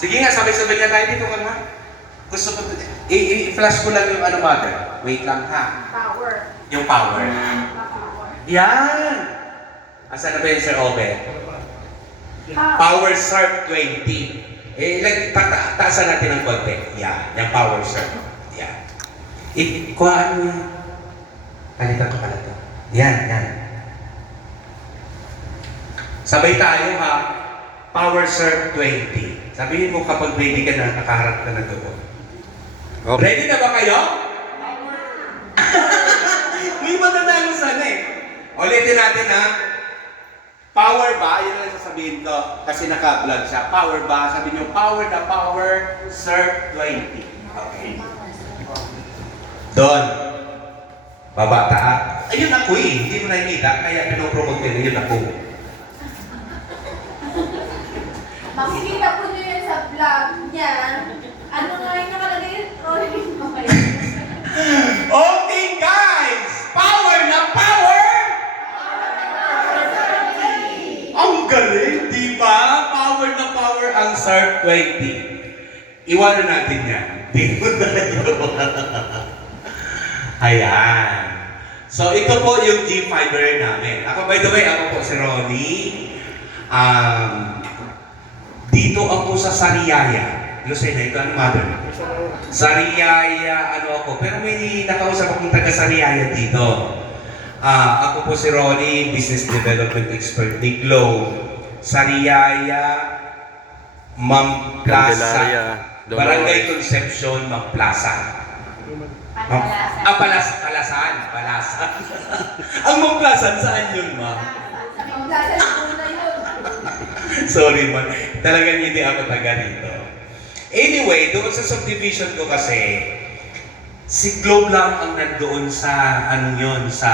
Sige nga, sabay-sabay nga tayo dito nga. Gusto ko, i-flash ko lang yung ano mother. Wait lang ha. Power. Yung power. Yan! Asa na ba yun, Sir Obe? Power Surf 20. Eh, ilag, ta ta taasan natin ng konti. Yan, yung Power Surf. Yan. I, kuhaan mo yan. Kalitan ko pala to. Yan, yan. Sabay tayo ha. Power Surf 20. Sabihin mo kapag ready ka na, nakaharap ka na doon. Okay. Ready na ba kayo? May matatalo sana eh. Ulitin natin ha. Power ba? Yun lang sasabihin ko. Kasi naka-vlog siya. Power ba? Sabi niyo, power na power, surf 20. Okay. Doon. Baba, taas. Ayun ako eh. Hindi mo nakikita. Kaya pinopromote nila. Yun ako. Makikita po nyo yan sa vlog niyan. Ano nga yung nakalagay yun? Rolling kayo. Okay guys! Power na power! Ang galing, di ba? Power na power ang Surf 20. Iwanan natin yan. Di mo yun. Ayan. So, ito po yung G-Fiber namin. Ako, by the way, ako po si Ronnie. Um, dito ako sa Sariaya. Lucena, ito ano mother? Sariaya, ano ako. Pero may nakausap akong taga Sariaya dito. Ah, ako po si Ronnie, Business Development Expert ni Glow. Sariaya, Mang Plaza. Barangay Concepcion, Mang Plaza. Pagkalasan. ah, palas, palasan. Palasan. Ang Mang Plaza, saan yun, ma? Sa pagkalasan po na yun. Sorry man. Talagang hindi ako taga rito. Anyway, doon sa subdivision ko kasi, si Globe lang ang nandoon sa, ano yun, sa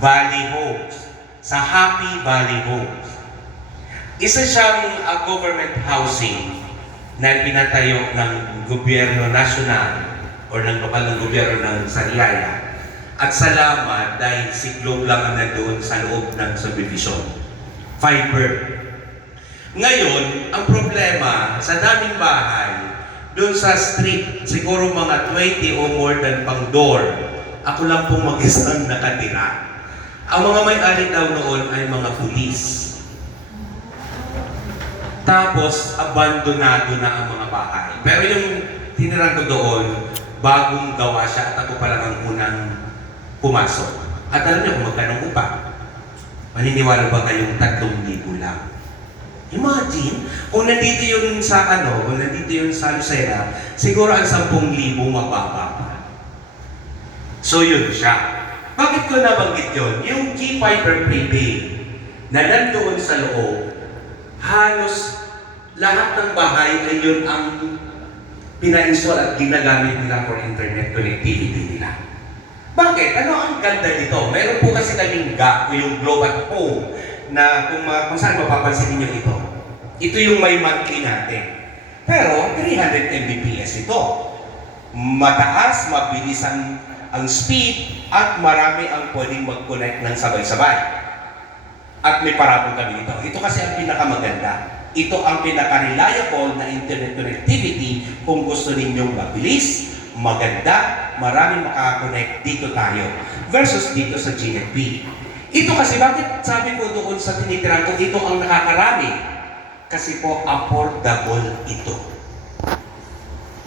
Valley Homes. Sa Happy Valley Homes. Isa siyang uh, government housing na pinatayo ng gobyerno nasyonal o ng lokal ng gobyerno ng Sariaya. At salamat dahil si Globe lang ang nandoon sa loob ng subdivision. Fiber. Ngayon, ang problema sa daming bahay, doon sa street, siguro mga 20 o more than pang door, ako lang pong mag-isang nakatira. Ang mga may-ari daw noon ay mga pulis. Tapos, abandonado na ang mga bahay. Pero yung tinira ko doon, bagong gawa siya at ako pa lang ang unang pumasok. At alam niyo kung magkano upa? Maniniwala ba kayong 3,000 lang? Imagine, kung nandito yun sa ano, kung nandito yun sa Lucena, siguro ang 10,000 mababa pa. So yun siya. Bakit ko nabanggit yun? Yung G-Fiber prepaid na nandoon sa loob, halos lahat ng bahay ay yun ang pina-install at ginagamit nila for internet connectivity nila. Bakit? Ano ang ganda nito? Meron po kasi kaming gap yung global home na kung, ma- kung saan mapapansin ninyo ito. Ito yung may monthly natin. Pero 300 Mbps ito. Mataas, mabilis ang, ang speed, at marami ang pwedeng mag-connect ng sabay-sabay. At may parabol kami dito. Ito kasi ang pinakamaganda. Ito ang pinaka-reliable na internet connectivity kung gusto ninyong mabilis, maganda, maraming makakonect dito tayo versus dito sa GNP. Ito kasi bakit sabi ko doon sa tinitiran ko, ito ang nakakarami. Kasi po affordable ito.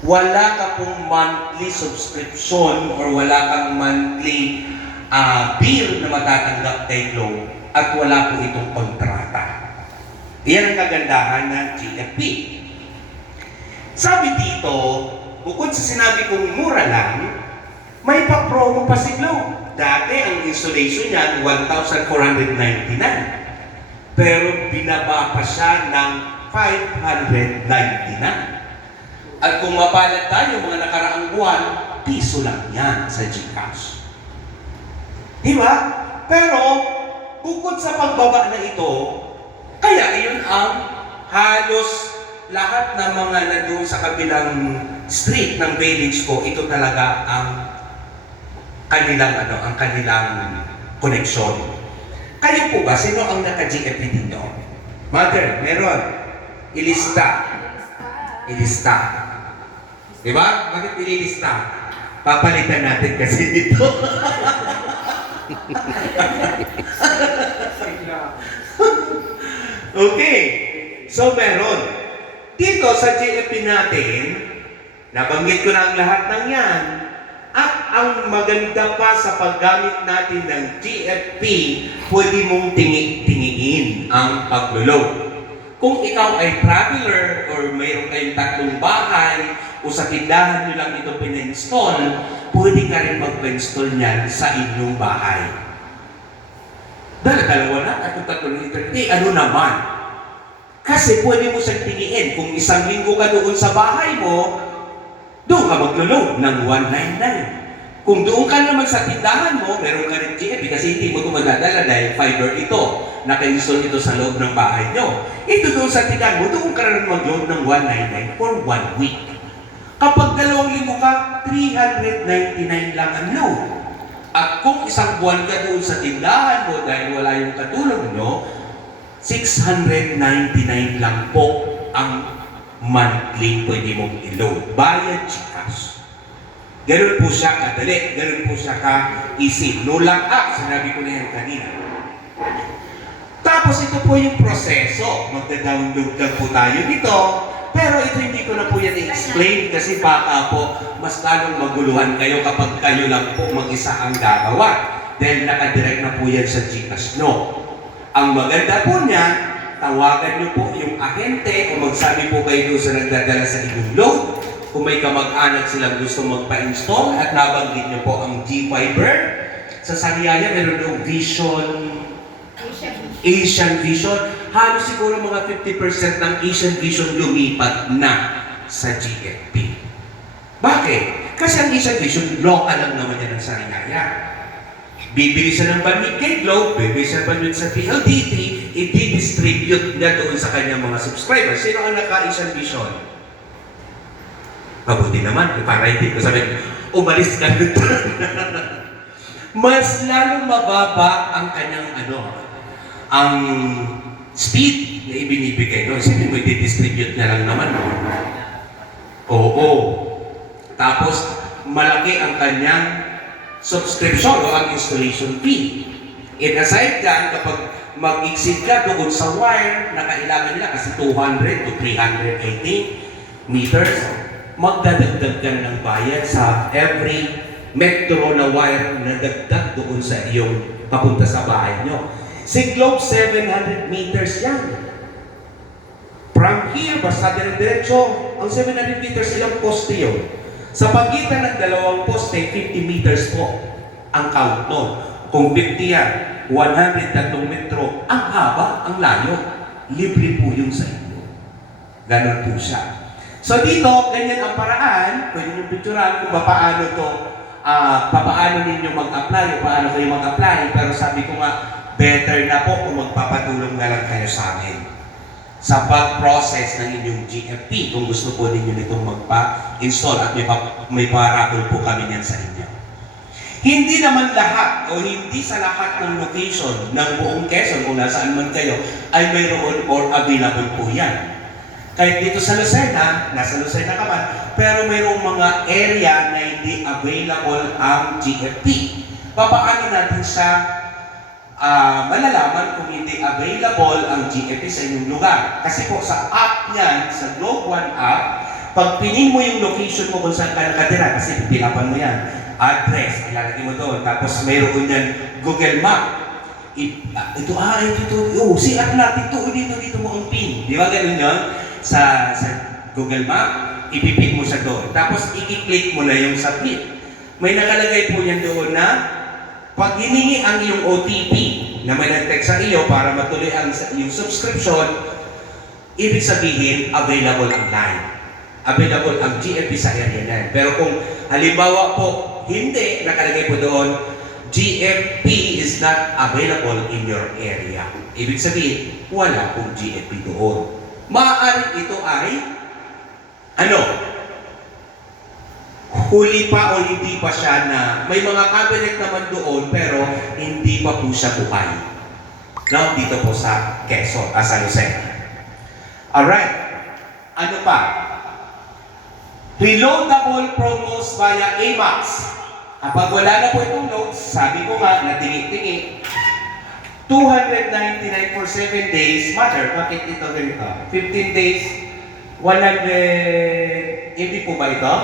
Wala ka pong monthly subscription or wala kang monthly ah, bill na matatanggap kay at wala po itong kontrata. Iyan ang kagandahan ng GFP. Sabi dito, bukod sa sinabi kong mura lang, may pa-promo pa si Globe. Dati ang installation niya 1,499. Pero binaba pa siya ng 599. At kung mapalad tayo mga nakaraang buwan, piso lang yan sa Gcash. Di ba? Pero, bukod sa pagbaba na ito, kaya iyon ang halos lahat ng mga nandoon sa kabilang street ng village ko, ito talaga ang kanilang ano, ang kanilang koneksyon. Kayo po ba, sino ang naka-GFP dito? Mother, meron. Ilista. ilista. Di ba? Bakit ililista? Papalitan natin kasi dito. okay. So, meron. Dito sa GFP natin, nabanggit ko na ang lahat ng yan. Ang maganda pa sa paggamit natin ng GFP, pwede mong tingi-tingiin ang paglo-load. Kung ikaw ay traveler or mayroon kayong tatlong bahay o sa tindahan nyo lang ito pina-install, pwede ka rin magpa-install niyan sa inyong bahay. Dahil dalawa na at yung tatlong internet, eh ano naman? Kasi pwede mo siyang tingin. Kung isang linggo ka doon sa bahay mo, doon ka maglo-load ng 199. Kung doon ka naman sa tindahan mo, meron ka rin GFP kasi hindi mo ito madadala dahil fiber ito. Naka-install ito sa loob ng bahay nyo. Ito doon sa tindahan mo, doon ka rin mag-load ng 199 for one week. Kapag dalawang linggo ka, 399 lang ang load. At kung isang buwan ka doon sa tindahan mo dahil wala yung katulong nyo, 699 lang po ang monthly pwede mong i-load. Bayad Gcash. Ganun po siya kadali. Ganun po siya ka-easy. No lang up. Sinabi ko na yan kanina. Tapos ito po yung proseso. Magda-download lang po tayo nito. Pero ito hindi ko na po yan i-explain kasi baka po mas lalong maguluhan kayo kapag kayo lang po mag-isa ang gagawa. Dahil nakadirect na po yan sa Gcash no. Ang maganda po niyan, tawagan niyo po yung ahente o magsabi po kayo sa nagdadala sa inyong load. Kung may kamag-anak silang gusto magpa-install at nabanggit niyo po ang G-Fiber. Sa Sariaya, meron doon Vision Asian. Vision, halos siguro mga 50% ng Asian Vision lumipat na sa GFP. Bakit? Kasi ang Asian Vision, local lang naman yan ng Sariaya. Bibili siya ng bandwidth kay Globe, bibili siya ng sa PLDT, i-distribute niya doon sa kanyang mga subscribers. Sino ang naka-Asian Vision? Mabuti naman, para hindi ko sabihin, umalis ka dito. Mas lalong mababa ang kanyang ano, ang speed na ibinibigay. No? Isipin mo, i-distribute niya lang naman. Oo. Tapos, malaki ang kanyang subscription o ang installation fee. And aside dyan, kapag mag-exceed ka doon sa wire na kailangan nila kasi 200 to 380 meters, magdadagdag ka ng bayad sa every metro na wire na dagdag doon sa iyong papunta sa bahay nyo. Si Globe, 700 meters yan. From here, basta dire-diretso, ang 700 meters, ilang poste yun? Sa pagitan ng dalawang poste, 50 meters po ang count nun. Kung 50 yan, 100 tatlong metro, ang haba, ang layo. Libre po yung sa inyo. Ganon po siya. So dito, ganyan ang paraan, pwede nyo picturean kung paano to, ah, paano ninyo mag-apply o paano kayo mag-apply. Pero sabi ko nga, better na po kung magpapatulong na lang kayo sa amin sa pag-process ng inyong GFP kung gusto po ninyo nitong magpa-install at may, pa, may parakol po kami niyan sa inyo. Hindi naman lahat o hindi sa lahat ng location ng buong Quezon kung nasaan man kayo ay mayroon or available po yan. Kahit dito sa Lucena, nasa Lucena ka man, pero mayroong mga area na hindi available ang GFP. Papaano natin siya ah, malalaman kung hindi available ang GFP sa inyong lugar. Kasi po sa app niyan, sa Globe One app, pag pinin mo yung location mo kung saan ka nakatira, kasi pipilapan mo yan, address, ilalagay mo doon, tapos mayroon yan Google Map. Ah, ito, ah, ito, ito, oh, si natin to, dito, dito mo ang pin. Di ba ganun yun? Sa, sa Google Map, ipipin mo siya doon. Tapos, i-click mo na yung submit. May nakalagay po yan doon na pag hiningi ang iyong OTP na may nag-text sa iyo para matuloy ang yung subscription, ibig sabihin, available ang line. Available ang GFP sa area na. Pero kung halimbawa po, hindi, nakalagay po doon, GFP is not available in your area. Ibig sabihin, wala pong GFP doon. Maaari ito ay, ano, huli pa o hindi pa siya na may mga cabinet naman doon pero hindi pa po siya buhay. Now, dito po sa Quezon, ah, sa Lucena. Alright. Ano pa? Reloadable promos via AMAX. Kapag wala na po itong notes, sabi ko nga, natingi-tingi, 299 for 7 days. Mother, bakit ito ganito? 15 days, 100 MB po ba ito?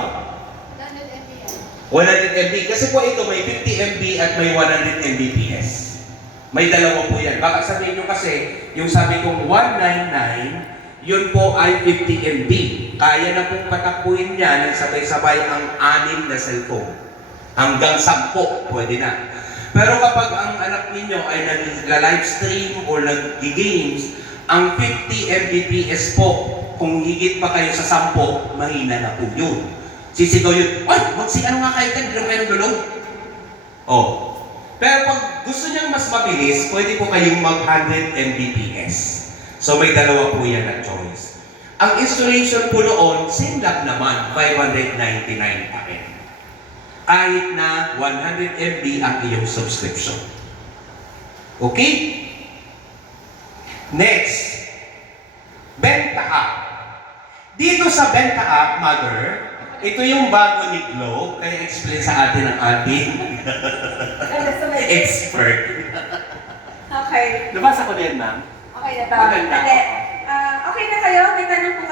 100 MB yan. 100 MB. Kasi po ito may 50 MB at may 100 Mbps. May dalawa po yan. Baka sabihin nyo kasi, yung sabi kong 199, yun po ay 50 MB. Kaya na pong patakbuhin niya ng sabay-sabay ang anim na cellphone. Hanggang 10, pwede na. Pero kapag ang anak ninyo ay nag-live stream or nag-games, ang 50 Mbps po, kung higit pa kayo sa 10, mahina na po yun. Sisigaw yun, ay, wag si ano nga kayo dyan, bilang kayo ng lulong. Oh. Pero pag gusto niyang mas mabilis, pwede po kayong mag 100 Mbps. So may dalawa po yan na choice. Ang installation po noon, same lang naman, 599 pa rin. Kahit na 100 MB ang iyong subscription. Okay? Next, Benta App. Dito sa Benta App, Mother, ito yung bago ni Glo, kaya explain sa atin ang ating expert. Okay. Nabasa ko din, ma'am. Okay na to. Maganda. Hindi. Ah, okay na kayo? May tanong po kayo?